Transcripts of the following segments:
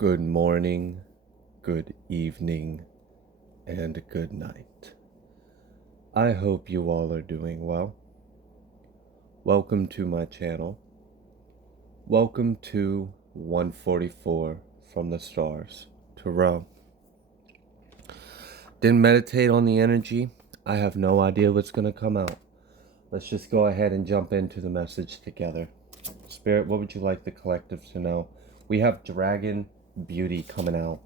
Good morning, good evening, and good night. I hope you all are doing well. Welcome to my channel. Welcome to 144 from the stars, Tarot. Didn't meditate on the energy. I have no idea what's going to come out. Let's just go ahead and jump into the message together. Spirit, what would you like the collective to know? We have Dragon Beauty coming out.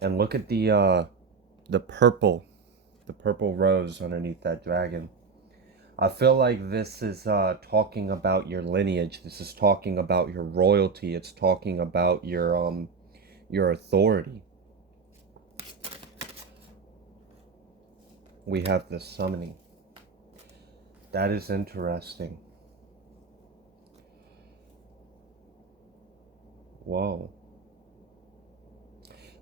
And look at the purple rose underneath that dragon. I feel like this is talking about your lineage. This is talking about your royalty. It's talking about your authority. We have the summoning. That is interesting. Whoa.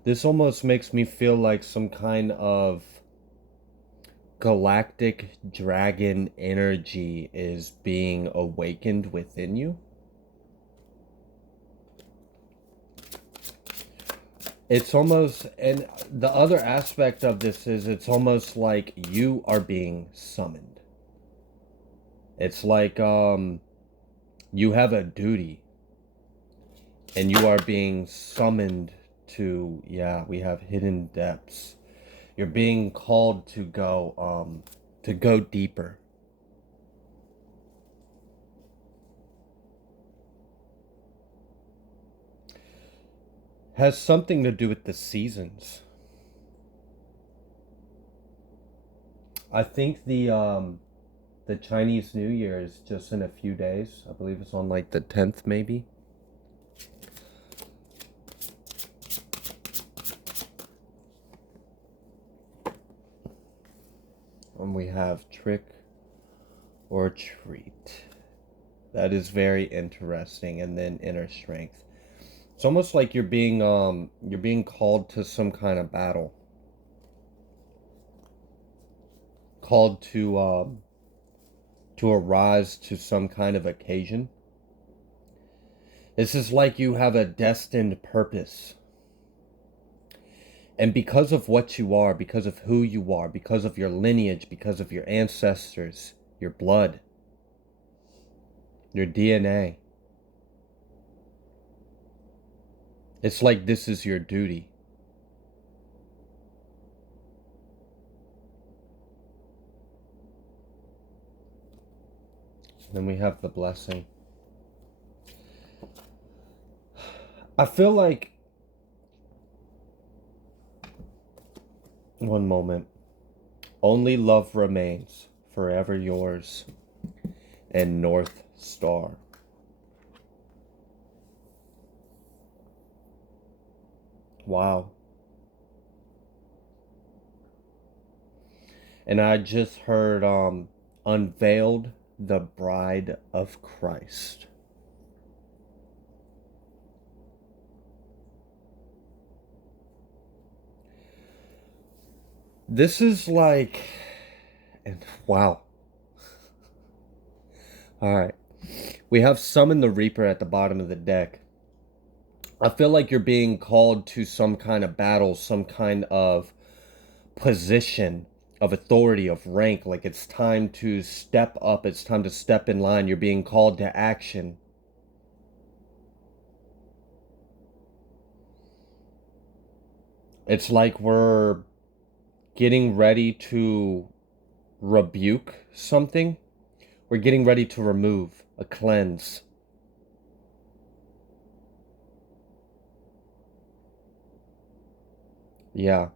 This almost makes me feel like some kind of galactic dragon energy is being awakened within you. It's almost, and the other aspect of this is it's almost like you are being summoned. It's like you have a duty and you are being summoned to, yeah, we have hidden depths. You're being called to go deeper. Has something to do with the seasons. I think the Chinese New Year is just in a few days. I believe it's on like the 10th maybe. And we have trick or treat. That is very interesting. And then inner strength. It's almost like you're being called to some kind of battle. Called to arise to some kind of occasion. This is like you have a destined purpose. And because of what you are, because of who you are, because of your lineage, because of your ancestors, your blood, your DNA, it's like this is your duty. Then we have the blessing. I feel like, one moment, only love remains, forever yours, and North Star. Wow. And I just heard unveiled the bride of Christ. This is like, and wow. All right. We have Summon the Reaper at the bottom of the deck. I feel like you're being called to some kind of battle, some kind of position of authority, of rank. Like it's time to step up. It's time to step in line. You're being called to action. It's like we're getting ready to rebuke something. We're getting ready to remove a cleanse. Yeah.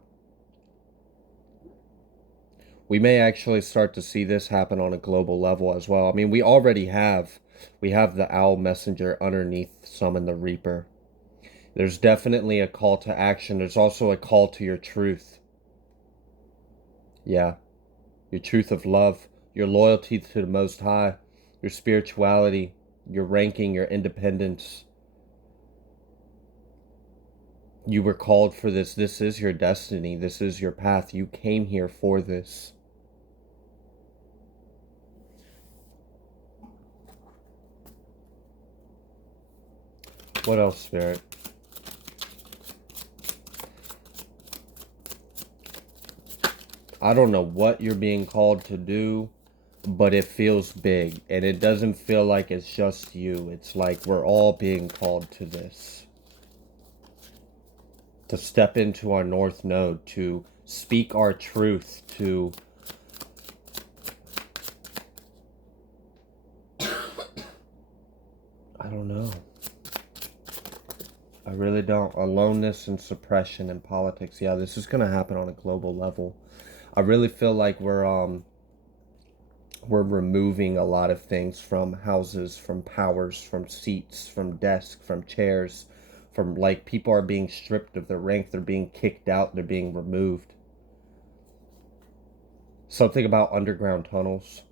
We may actually start to see this happen on a global level as well. I mean, we already have. We have the Owl Messenger underneath Summon the Reaper. There's definitely a call to action. There's also a call to your truth. Yeah. Your truth of love, your loyalty to the Most High, your spirituality, your ranking, your independence. You were called for this. This is your destiny. This is your path. You came here for this. What else, Spirit? I don't know what you're being called to do, but it feels big. And it doesn't feel like it's just you. It's like we're all being called to this. To step into our North Node, to speak our truth, to... I don't know. I really don't. Aloneness and suppression in politics. Yeah, this is gonna happen on a global level. I really feel like we're removing a lot of things from houses, from powers, from seats, from desks, from chairs, from like people are being stripped of their rank, they're being kicked out, they're being removed. Something about underground tunnels.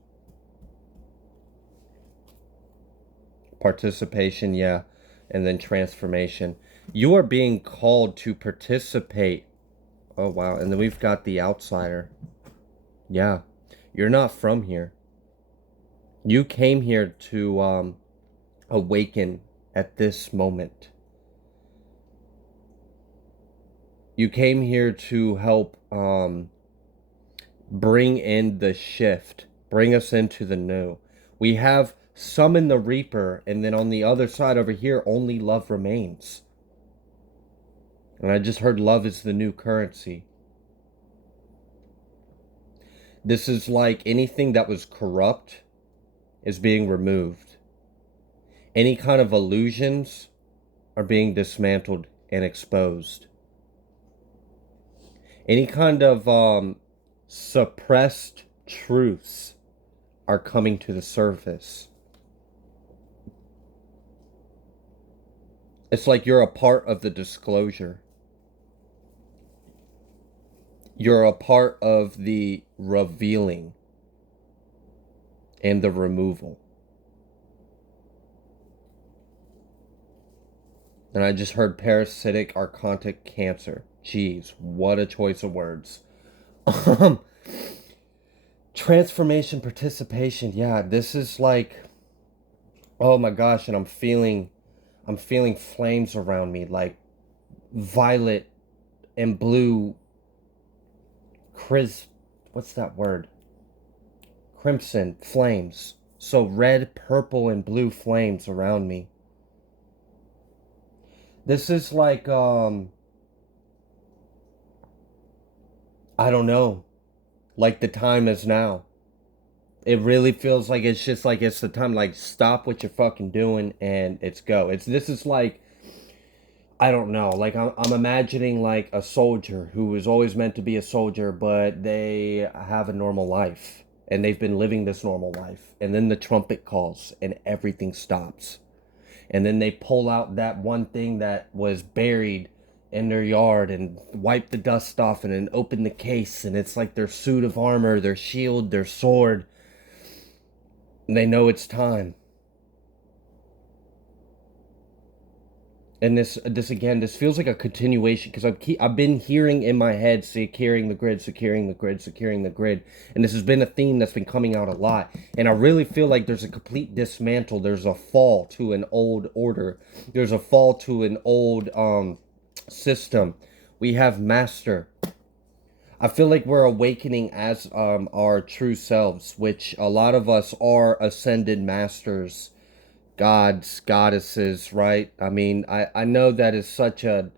Participation, yeah, and then transformation. You are being called to participate. Oh wow, and then we've got the outsider. Yeah, you're not from here. You came here to awaken at this moment. You came here to help bring in the shift, bring us into the new. We have summon the Reaper, and then on the other side over here, only love remains. And I just heard love is the new currency. This is like anything that was corrupt is being removed. Any kind of illusions are being dismantled and exposed. Any kind of suppressed truths are coming to the surface. It's like you're a part of the disclosure. You're a part of the revealing and the removal. And I just heard parasitic archontic cancer. Jeez, what a choice of words. Transformation, participation. Yeah, this is like, oh my gosh, and I'm feeling flames around me, like violet and blue what's that word? Crimson flames. So red, purple, and blue flames around me. This is like, I don't know. Like the time is now. It really feels like it's just like it's the time. Like stop what you're fucking doing and it's go. This is like, I don't know. Like I'm imagining like a soldier who was always meant to be a soldier, but they have a normal life and they've been living this normal life. And then the trumpet calls and everything stops. And then they pull out that one thing that was buried in their yard and wipe the dust off and then open the case. And it's like their suit of armor, their shield, their sword. And they know it's time. And this again, this feels like a continuation because I've been hearing in my head securing the grid, securing the grid, securing the grid, and this has been a theme that's been coming out a lot. And I really feel like there's a complete dismantle. There's a fall to an old order. There's a fall to an old system. We have master. I feel like we're awakening as our true selves, which a lot of us are ascended masters. Gods, goddesses, right? I mean, I know that is such a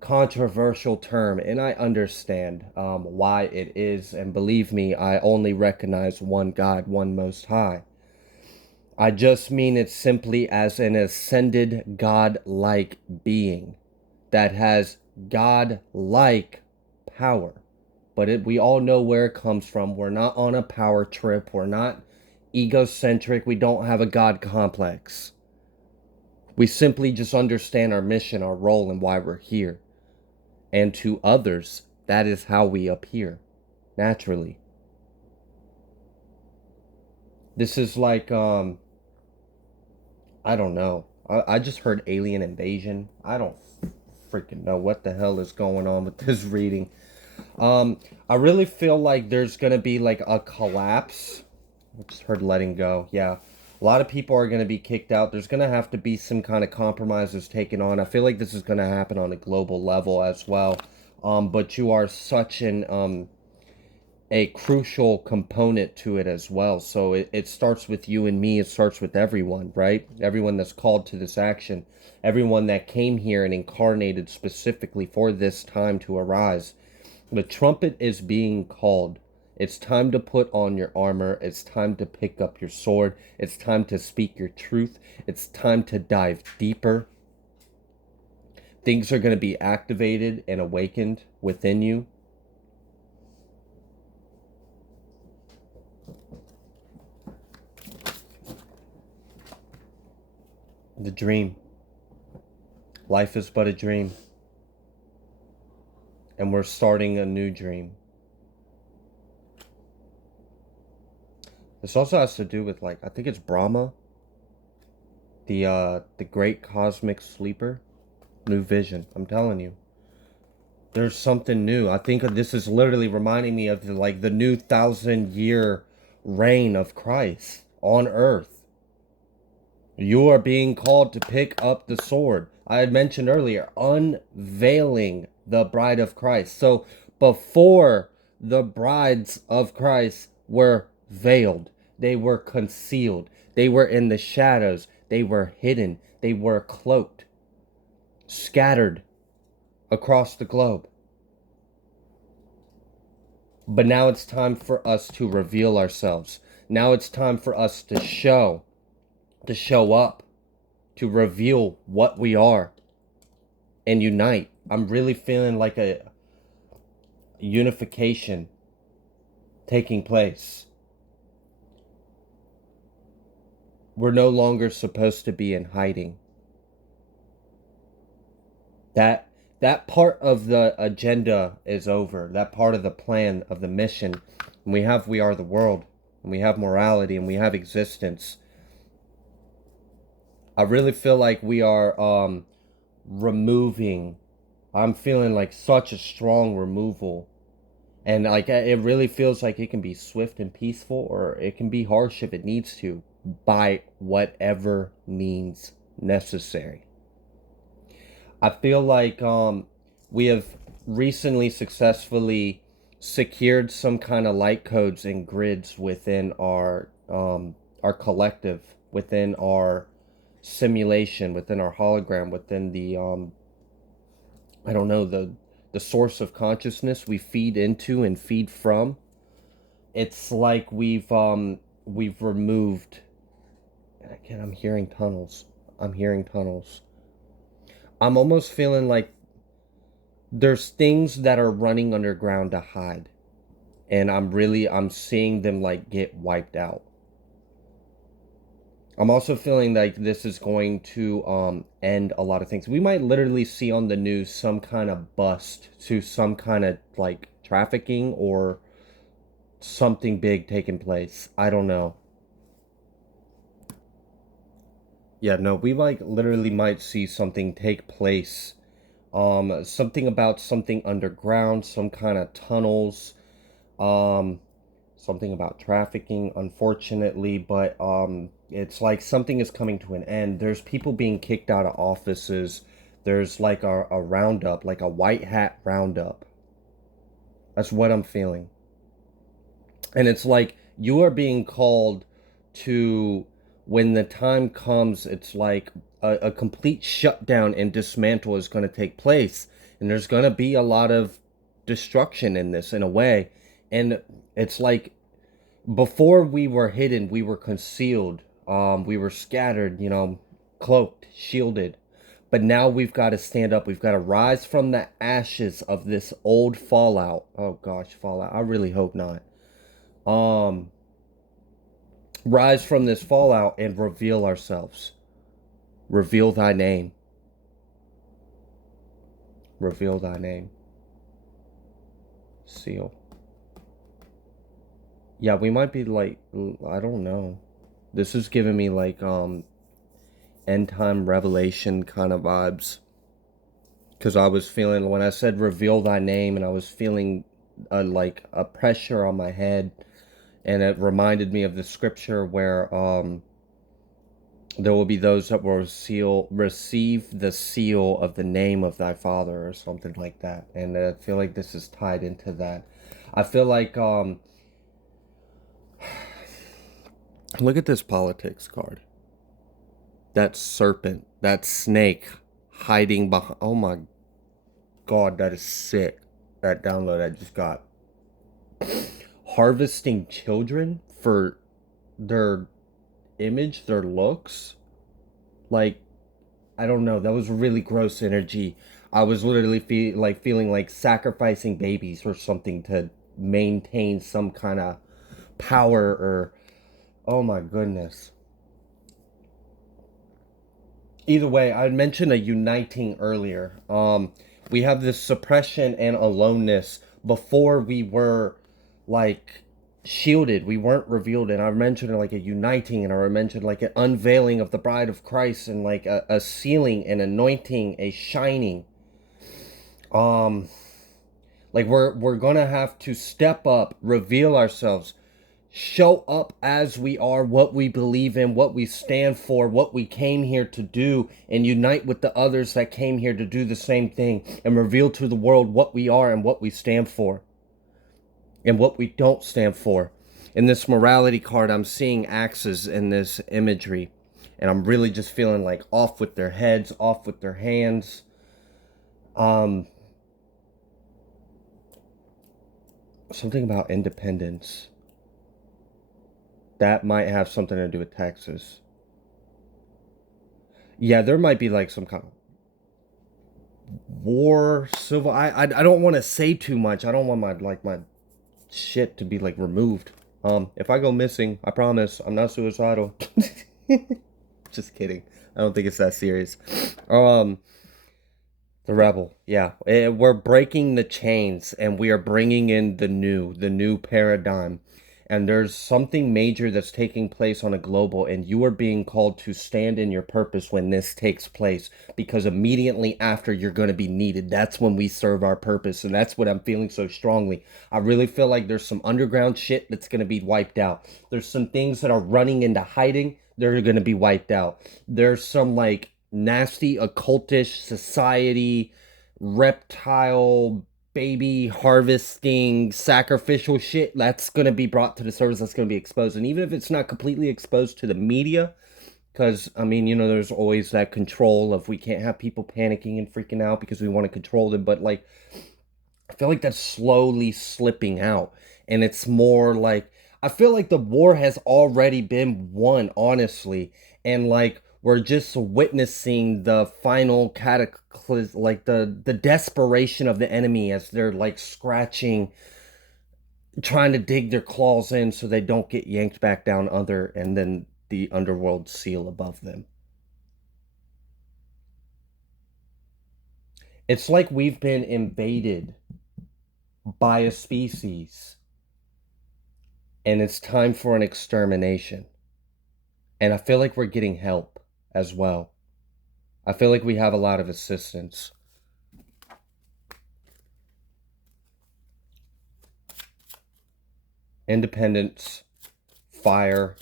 controversial term, and I understand why it is. And believe me, I only recognize one God, one Most High. I just mean it simply as an ascended God-like being that has God-like power. But we all know where it comes from. We're not on a power trip. We're not egocentric. We don't have a God complex. We simply just understand our mission, our role, and why we're here. And to others, that is how we appear, naturally. This is like, I don't know. I just heard alien invasion. I don't freaking know what the hell is going on with this reading. I really feel like there's gonna be like a collapse. I just heard letting go. Yeah. A lot of people are going to be kicked out. There's going to have to be some kind of compromises taken on. I feel like this is going to happen on a global level as well. But you are such an a crucial component to it as well. So it starts with you and me. It starts with everyone, right? Everyone that's called to this action, everyone that came here and incarnated specifically for this time to arise. The trumpet is being called. It's time to put on your armor. It's time to pick up your sword. It's time to speak your truth. It's time to dive deeper. Things are going to be activated and awakened within you. The dream. Life is but a dream. And we're starting a new dream. This also has to do with, like, I think it's Brahma, the great cosmic sleeper. New vision. I'm telling you. There's something new. I think this is literally reminding me of the new 1,000-year reign of Christ on earth. You are being called to pick up the sword. I had mentioned earlier, unveiling the bride of Christ. So before the brides of Christ were veiled, they were concealed, they were in the shadows, they were hidden, they were cloaked, scattered across the globe. But now it's time for us to reveal ourselves. Now it's time for us to show up, to reveal what we are and unite. I'm really feeling like a unification taking place. We're no longer supposed to be in hiding. That part of the agenda is over. That part of the plan of the mission. And we are the world, and we have morality, and we have existence. I really feel like we are removing. I'm feeling like such a strong removal. And like it really feels like it can be swift and peaceful, or it can be harsh if it needs to, by whatever means necessary. I feel like we have recently successfully secured some kind of light codes and grids within our collective, within our simulation, within our hologram, within the I don't know, the source of consciousness we feed into and feed from. It's like we've removed. Again, I'm hearing tunnels. I'm hearing tunnels. I'm almost feeling like there's things that are running underground to hide, and I'm seeing them like get wiped out. I'm also feeling like this is going to end a lot of things. We might literally see on the news some kind of bust to some kind of like trafficking or something big taking place. I don't know. Yeah, no, we like literally might see something take place. Something about something underground, some kind of tunnels, um, something about trafficking, unfortunately, but it's like something is coming to an end. There's people being kicked out of offices. There's like a roundup, like a white hat roundup. That's what I'm feeling. And it's like you are being called to, when the time comes, it's like a complete shutdown and dismantle is going to take place. And there's going to be a lot of destruction in this, in a way. And it's like before we were hidden, we were concealed, we were scattered, cloaked, shielded. But now we've got to stand up. We've got to rise from the ashes of this old fallout. Oh gosh, fallout. I really hope not. Um, Rise from this fallout and reveal ourselves. Reveal thy name. Reveal thy name. Seal. Yeah, we might be like, I don't know. This is giving me like end time revelation kind of vibes. Because I was feeling, when I said reveal thy name, and I was feeling like a pressure on my head, and it reminded me of the scripture where there will be those that will receive the seal of the name of thy father, or something like that. And I feel like this is tied into that. I feel like look at this politics card. That serpent, that snake hiding behind. Oh my god, that is sick. That download I just got. Harvesting children for their image, their looks. Like, I don't know. That was really gross energy. I was literally feeling like sacrificing babies or something to maintain some kind of power or oh my goodness. Either way, I mentioned a uniting earlier. We have this suppression and aloneness before we were like shielded. We weren't revealed, and I mentioned like a uniting, and I mentioned like an unveiling of the bride of Christ, and like a sealing, an anointing, a shining. Um, like we're gonna have to step up, reveal ourselves, show up as we are, what we believe in, what we stand for, what we came here to do, and unite with the others that came here to do the same thing and reveal to the world what we are and what we stand for and what we don't stand for. In this morality card, I'm seeing axes in this imagery, and I'm really just feeling like off with their heads, off with their hands. Something about independence. That might have something to do with Texas. Yeah, there might be like some kind of war, civil. I don't want to say too much. I don't want my shit to be like removed. If I go missing, I promise I'm not suicidal. Just kidding. I don't think it's that serious. Um, the rebel, yeah. We're breaking the chains and we are bringing in the new paradigm. And there's something major that's taking place on a global, and you are being called to stand in your purpose when this takes place because immediately after you're going to be needed. That's when we serve our purpose, and that's what I'm feeling so strongly. I really feel like there's some underground shit that's going to be wiped out. There's some things that are running into hiding, they're going to be wiped out. There's some like nasty occultish society reptile baby harvesting sacrificial shit that's going to be brought to the surface, that's going to be exposed. And even if it's not completely exposed to the media, because I mean, you know, there's always that control of we can't have people panicking and freaking out because we want to control them, but like I feel like that's slowly slipping out. And it's more like, I feel like the war has already been won, honestly. And like, we're just witnessing the final cataclysm, like the desperation of the enemy as they're like scratching, trying to dig their claws in so they don't get yanked back down under, and then the underworld seal above them. It's like we've been invaded by a species and it's time for an extermination. And I feel like we're getting help as well. I feel like we have a lot of assistance. Independence, fire,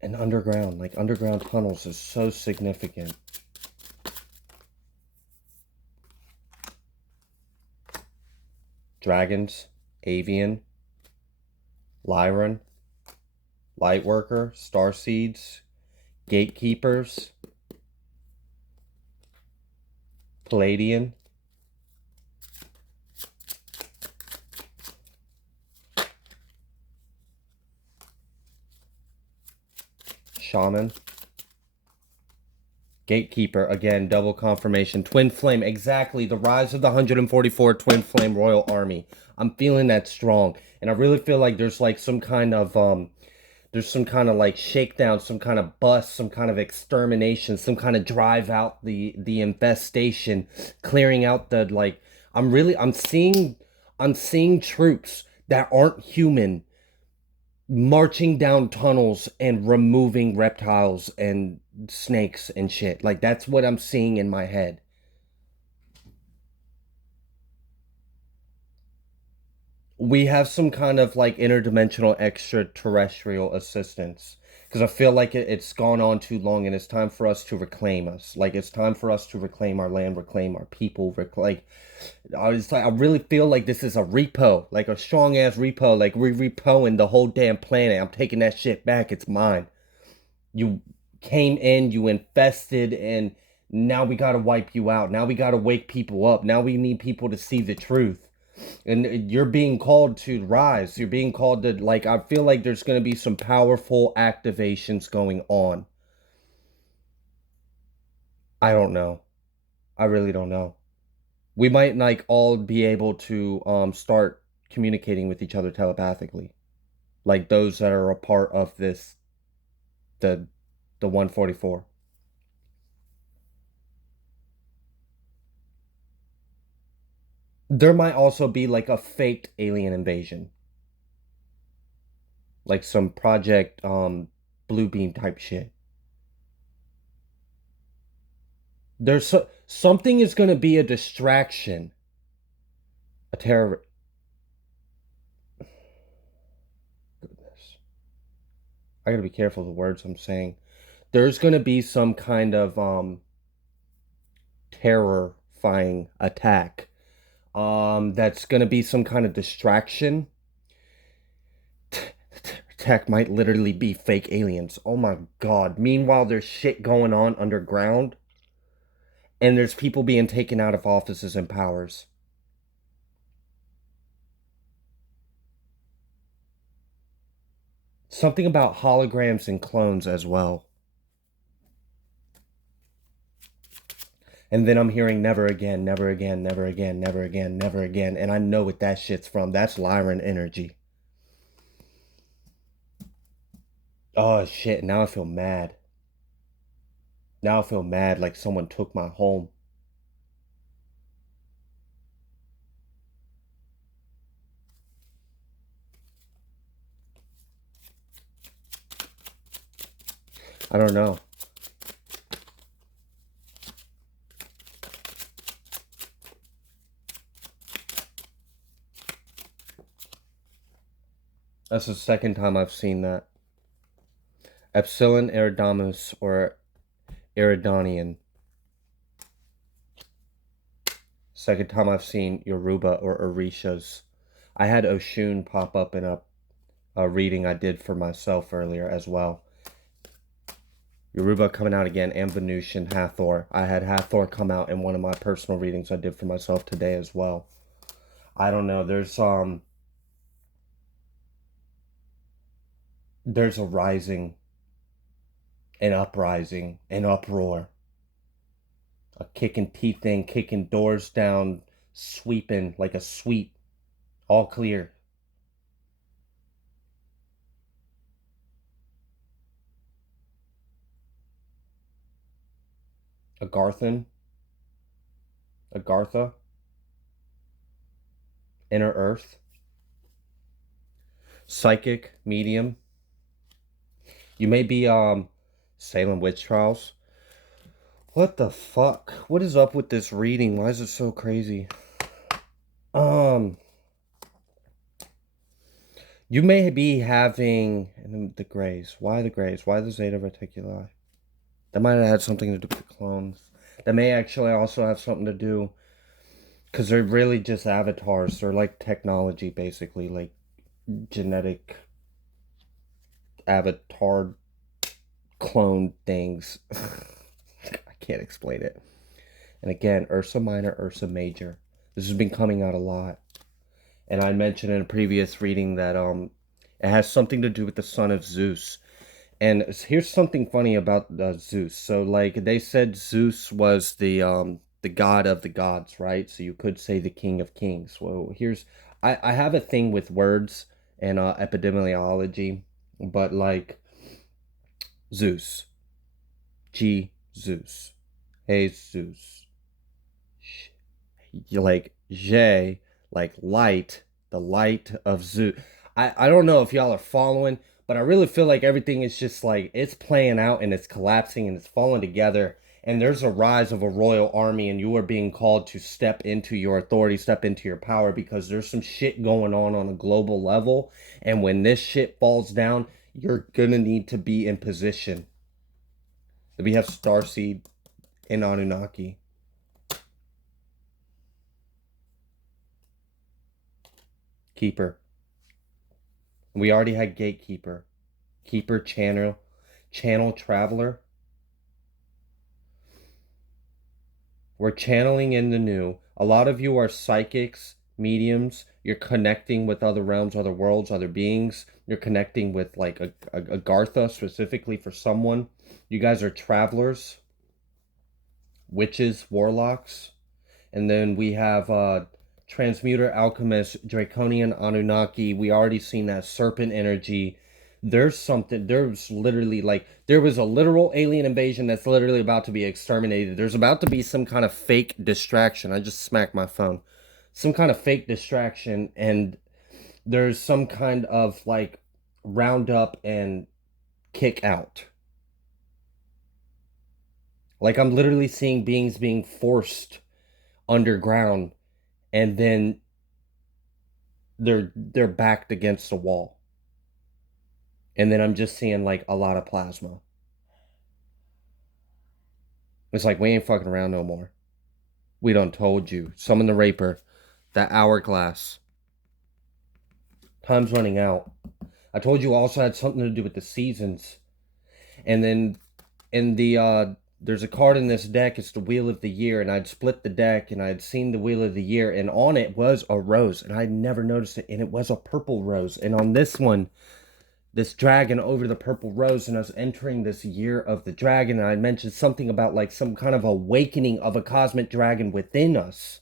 and underground. Like underground tunnels is so significant. Dragons, avian, Lyran, lightworker, starseeds, gatekeepers, Palladian, shaman, gatekeeper, again, double confirmation, twin flame, exactly, the rise of the 144 twin flame royal army. I'm feeling that strong, and I really feel like there's like some kind of there's some kind of like shakedown, some kind of bust, some kind of extermination, some kind of drive out the infestation, clearing out the like I'm seeing troops that aren't human marching down tunnels and removing reptiles and snakes and shit. Like that's what I'm seeing in my head. We have some kind of like interdimensional extraterrestrial assistance. because I feel like it's gone on too long, and it's time for us to reclaim us. Like it's time for us to reclaim our land, reclaim our people. Like I really feel like this is a repo, like a strong ass repo. Like we're repoing the whole damn planet. I'm taking that shit back. It's mine. You came in, you infested, and now we gotta wipe you out. Now we gotta wake people up. Now we need people to see the truth. And you're being called to rise. You're being called to, like, I feel like there's going to be some powerful activations going on. I don't know. I really don't know. We might like all be able to start communicating with each other telepathically. Like those that are a part of this the 144. There might also be like a faked alien invasion. Like some project blue beam type shit. Something is going to be a distraction, a terror. Goodness, I gotta be careful of the words I'm saying. There's going to be some kind of terrifying attack. That's going to be some kind of distraction. Attack might literally be fake aliens. Oh my god. Meanwhile, there's shit going on underground, and there's people being taken out of offices and powers. Something about holograms and clones as well. And then I'm hearing never again, never again, never again, never again, never again. And I know what that shit's from. That's Lyran energy. Oh shit, now I feel mad. Now I feel mad like someone took my home. I don't know. That's the second time I've seen that. Epsilon Eridamus or Eridanian. Second time I've seen Yoruba or Orishas. I had Oshun pop up in a reading I did for myself earlier as well. Yoruba coming out again, and Venusian Hathor. I had Hathor come out in one of my personal readings I did for myself today as well. I don't know. There's a rising, an uprising, an uproar, a kicking teeth in, kicking doors down, sweeping like a sweep, all clear. A Garthan, a Gartha, inner earth, psychic, medium. You may be Salem witch trials. What the fuck? What is up with this reading? Why is it so crazy? You may be having the grays. Why the grays? Why the Zeta Reticuli? That might have had something to do with the clones. That may actually also have something to do, because they're really just avatars. They're like technology, basically, like genetic avatar clone things. I can't explain it. And again, Ursa Minor, Ursa Major. This has been coming out a lot. And I mentioned in a previous reading that it has something to do with the son of Zeus. And here's something funny about Zeus. So like they said Zeus was the god of the gods, right? So you could say the king of kings. Well, I have a thing with words and epidemiology, but like Zeus, Zeus, Jesus, you like J, like light, the light of Zeus. I don't know if y'all are following, but I really feel like everything is just like it's playing out and it's collapsing and it's falling together. And there's a rise of a royal army, and you are being called to step into your authority, step into your power, because there's some shit going on a global level. And when this shit falls down, you're gonna need to be in position. We have Starseed and Anunnaki. Keeper. We already had Gatekeeper. Keeper, Channel Traveler. We're channeling in the new. A lot of you are psychics, mediums. You're connecting with other realms, other worlds, other beings. You're connecting with like a Gartha specifically for someone. You guys are travelers, witches, warlocks. And then we have Transmuter, Alchemist, Draconian, Anunnaki. We already seen that serpent energy. There's literally like, there was a literal alien invasion that's literally about to be exterminated. There's about to be some kind of fake distraction. I just smacked my phone. Some kind of fake distraction, and there's some kind of like round up and kick out. Like I'm literally seeing beings being forced underground, and then they're backed against the wall. And then I'm just seeing like a lot of plasma. It's like we ain't fucking around no more. We done told you. Summon the Raper. That hourglass. Time's running out. I told you also had something to do with the seasons. And then in the there's a card in this deck, it's the Wheel of the Year, and I'd split the deck and I'd seen the Wheel of the Year, and on it was a rose, and I'd never noticed it, and it was a purple rose. And on this one, this dragon over the purple rose, and I was entering this year of the dragon, and I mentioned something about like some kind of awakening of a cosmic dragon within us.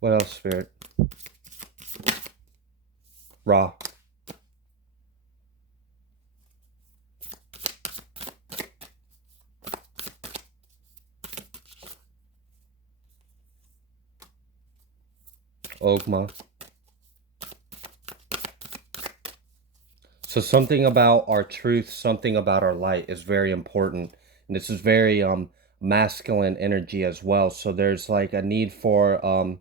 What else, Spirit? Ra. Ogma. So something about our truth, something about our light is very important. And this is very masculine energy as well. So there's like a need for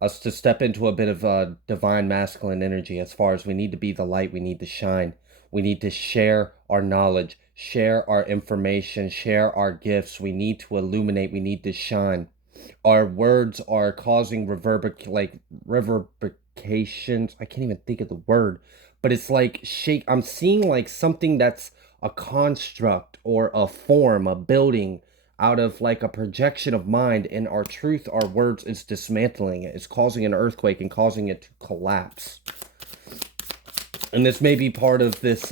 us to step into a bit of divine masculine energy, as far as we need to be the light, we need to shine. We need to share our knowledge, share our information, share our gifts. We need to illuminate, we need to shine. Our words are causing reverberations. I can't even think of the word, but it's like shake. I'm seeing like something that's a construct or a form, a building out of like a projection of mind, and our truth, our words is dismantling it. It's causing an earthquake and causing it to collapse. And this may be part of this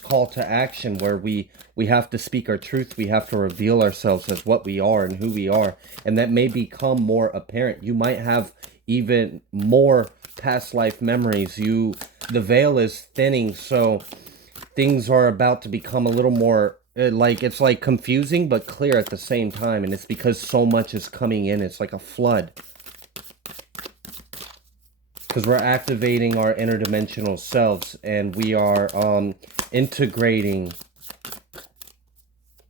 call to action, where we have to speak our truth. We have to reveal ourselves as what we are and who we are, and that may become more apparent. You might have even more past life memories. The veil is thinning, so things are about to become a little more like, it's like confusing but clear at the same time, and it's because so much is coming in. It's like a flood, because we're activating our interdimensional selves, and we are integrating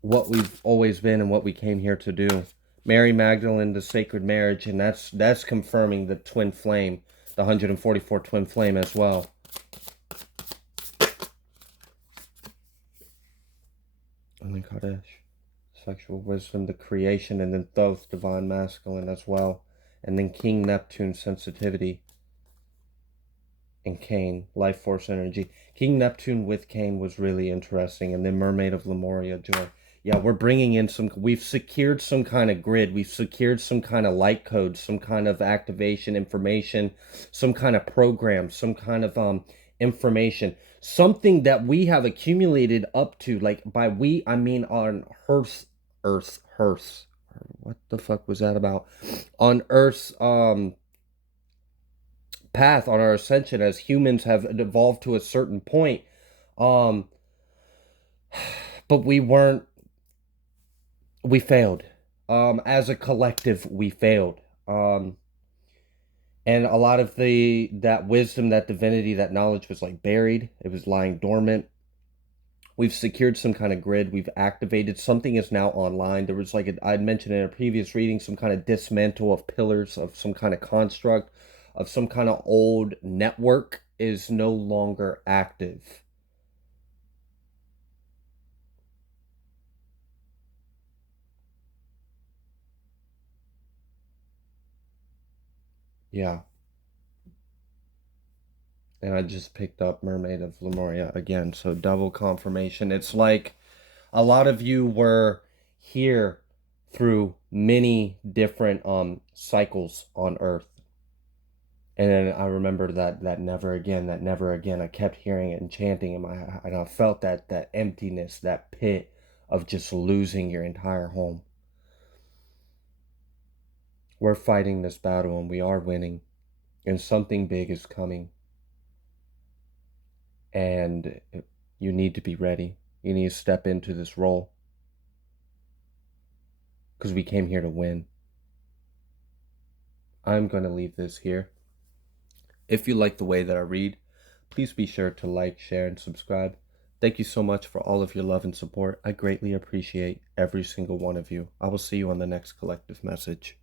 what we've always been and what we came here to do. Mary Magdalene, the sacred marriage, and that's confirming the twin flame, the 144 twin flame as well. And then Kadesh, sexual wisdom, the creation, and then Thoth, divine masculine as well. And then King Neptune, sensitivity. And Cain, life force energy. King Neptune with Cain was really interesting. And then Mermaid of Lemuria, joy. Yeah, we're bringing in we've secured some kind of grid. We've secured some kind of light code, some kind of activation information, some kind of program, some kind of information. Something that we have accumulated up to, like by we, I mean on Earth. What the fuck was that about? On Earth's path, on our ascension as humans have evolved to a certain point, um but we failed. As a collective, we failed. And a lot of that wisdom, that divinity, that knowledge was like buried. It was lying dormant. We've secured some kind of grid. We've activated. Something is now online. There was like I'd mentioned in a previous reading, some kind of dismantle of pillars of some kind of construct of some kind of old network is no longer active. Yeah. And I just picked up Mermaid of Lemuria again. So double confirmation. It's like a lot of you were here through many different cycles on Earth. And then I remember that never again. I kept hearing it and chanting in my, and I felt that emptiness, that pit of just losing your entire home. We're fighting this battle and we are winning, and something big is coming. And you need to be ready. You need to step into this role because we came here to win. I'm going to leave this here. If you like the way that I read, please be sure to like, share, and subscribe. Thank you so much for all of your love and support. I greatly appreciate every single one of you. I will see you on the next collective message.